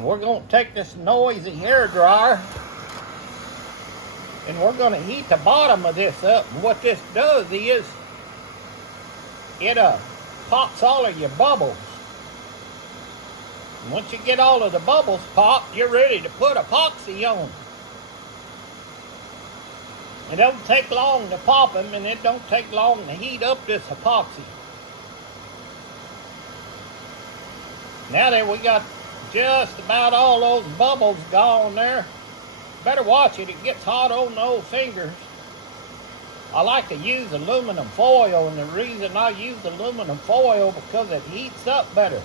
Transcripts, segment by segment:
We're going to take this noisy hair dryer and we're going to heat the bottom of this up. And what this does is it pops all of your bubbles. And once you get all of the bubbles popped, you're ready to put epoxy on. It don't take long to pop them, and it don't take long to heat up this epoxy. Now that we got just about all those bubbles gone there, better watch it. It gets hot on those fingers. I like to use aluminum foil, and the reason I use aluminum foil because it heats up better.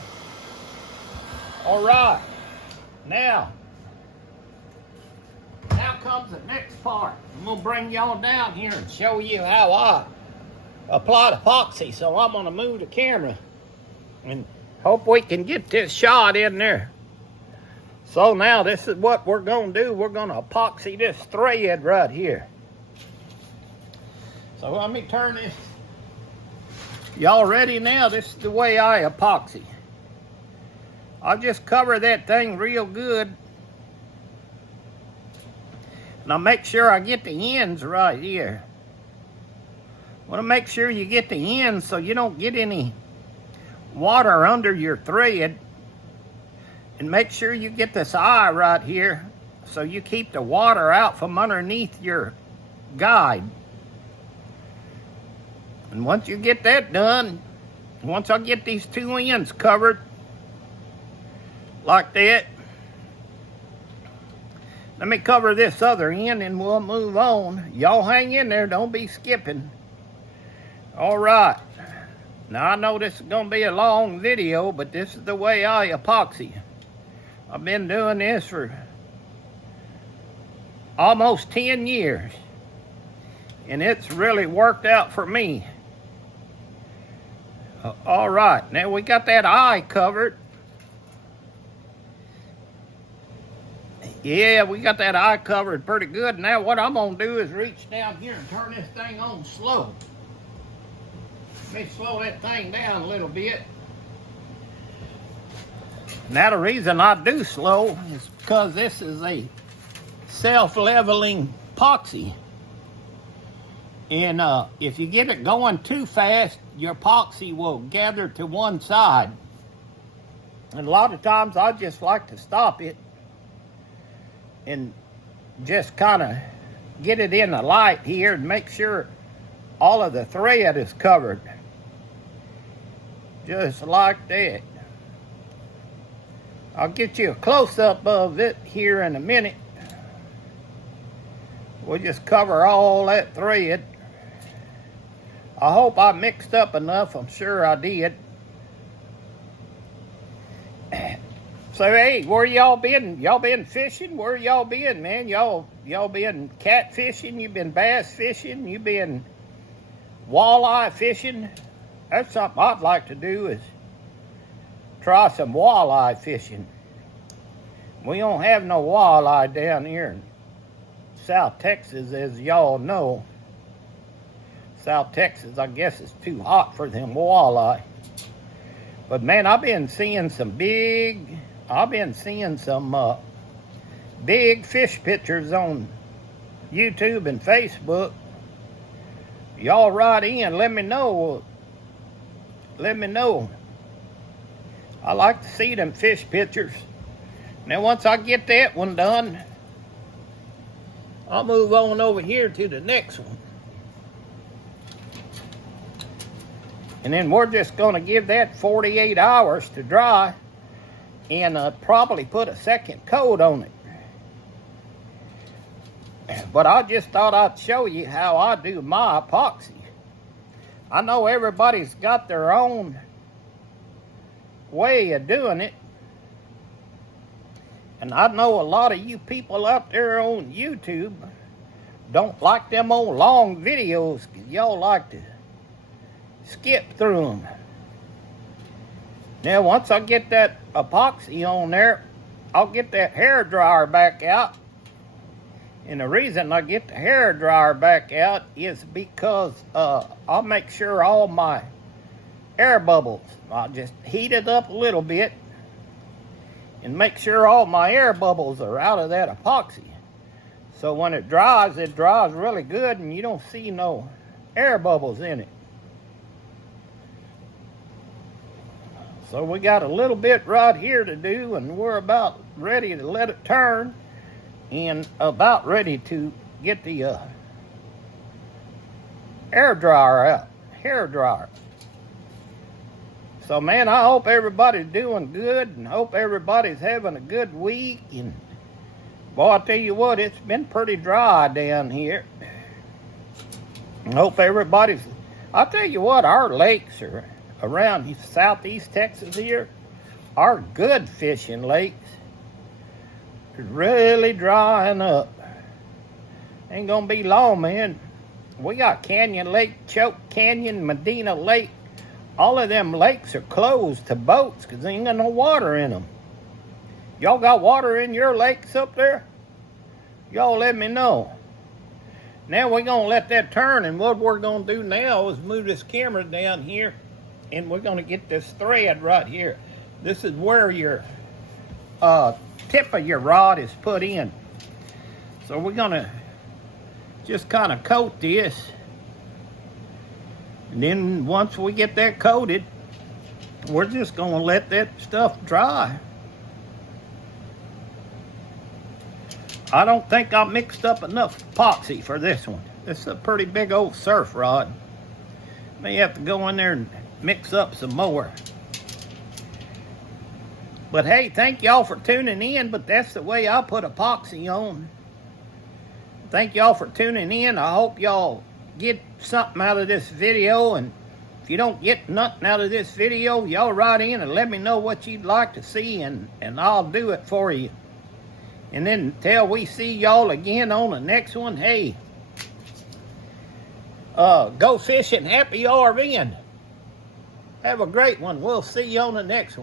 All right, now comes the next part. I'm gonna bring y'all down here and show you how I apply the epoxy. So I'm gonna move the camera and hope we can get this shot in there. So now this is what we're gonna do. We're gonna epoxy this thread right here. So let me turn this. Y'all ready now? This is the way I epoxy. I'll just cover that thing real good. And I'll make sure I get the ends right here. Want to make sure you get the ends so you don't get any water under your thread. And make sure you get this eye right here so you keep the water out from underneath your guide. And once you get that done, once I get these two ends covered like that, let me cover this other end and we'll move on. Y'all hang in there, don't be skipping. All right. Now I know this is gonna be a long video, but this is the way I epoxy. I've been doing this for almost 10 years. And it's really worked out for me. All right, now we got that eye covered. Yeah, we got that eye covered pretty good. Now what I'm gonna do is reach down here and turn this thing on slow. Let me slow that thing down a little bit. Now the reason I do slow is because this is a self-leveling epoxy. And if you get it going too fast, your epoxy will gather to one side. And a lot of times I just like to stop it and just kind of get it in the light here and make sure all of the thread is covered. Just like that. I'll get you a close-up of it here in a minute. We'll just cover all that thread. I hope I mixed up enough. I'm sure I did. So hey, where y'all been? Y'all been fishing? Where y'all been, man? Y'all been catfishing? You been bass fishing? You been walleye fishing? That's something I'd like to do, is try some walleye fishing. We don't have no walleye down here in South Texas, as y'all know. South Texas, I guess, is too hot for them walleye. But man, I've been seeing some big fish pictures on YouTube and Facebook. Y'all write in, let me know. Let me know. I like to see them fish pictures. Now once I get that one done, I'll move on over here to the next one. And then we're just gonna give that 48 hours to dry and probably put a second coat on it. But I just thought I'd show you how I do my epoxy. I know everybody's got their own way of doing it. And I know a lot of you people out there on YouTube don't like them old long videos, 'cause y'all like to skip through them. Now once I get that epoxy on there, I'll get that hair dryer back out. And the reason I get the hair dryer back out is because I'll make sure all my air bubbles, I'll just heat it up a little bit. and make sure all my air bubbles are out of that epoxy. So when it dries really good and you don't see no air bubbles in it. So we got a little bit right here to do, and we're about ready to let it turn and about ready to get the hair dryer. So man, I hope everybody's doing good and hope everybody's having a good week. And boy, I tell you what, it's been pretty dry down here. I hope everybody's, I tell you what, our lakes are around southeast Texas here are good fishing lakes. It's really drying up. Ain't gonna be long, man. We got Canyon Lake, Choke Canyon, Medina Lake. All of them lakes are closed to boats because there ain't got no water in them. Y'all got water in your lakes up there? Y'all let me know. Now we're gonna let that turn, and what we're gonna do now is move this camera down here, and we're gonna get this thread right here. This is where your tip of your rod is put in. So we're gonna just kind of coat this, and then once we get that coated, we're just gonna let that stuff dry. I don't think I mixed up enough epoxy for this one. This is a pretty big old surf rod. May have to go in there and mix up some more. But hey, thank y'all for tuning in, but that's the way I put epoxy on. Thank y'all for tuning in. I hope y'all get something out of this video, and if you don't get nothing out of this video, y'all write in and let me know what you'd like to see, and I'll do it for you. And then until we see y'all again on the next one, hey, go fishing, happy RVing. Have a great one. We'll see you on the next one.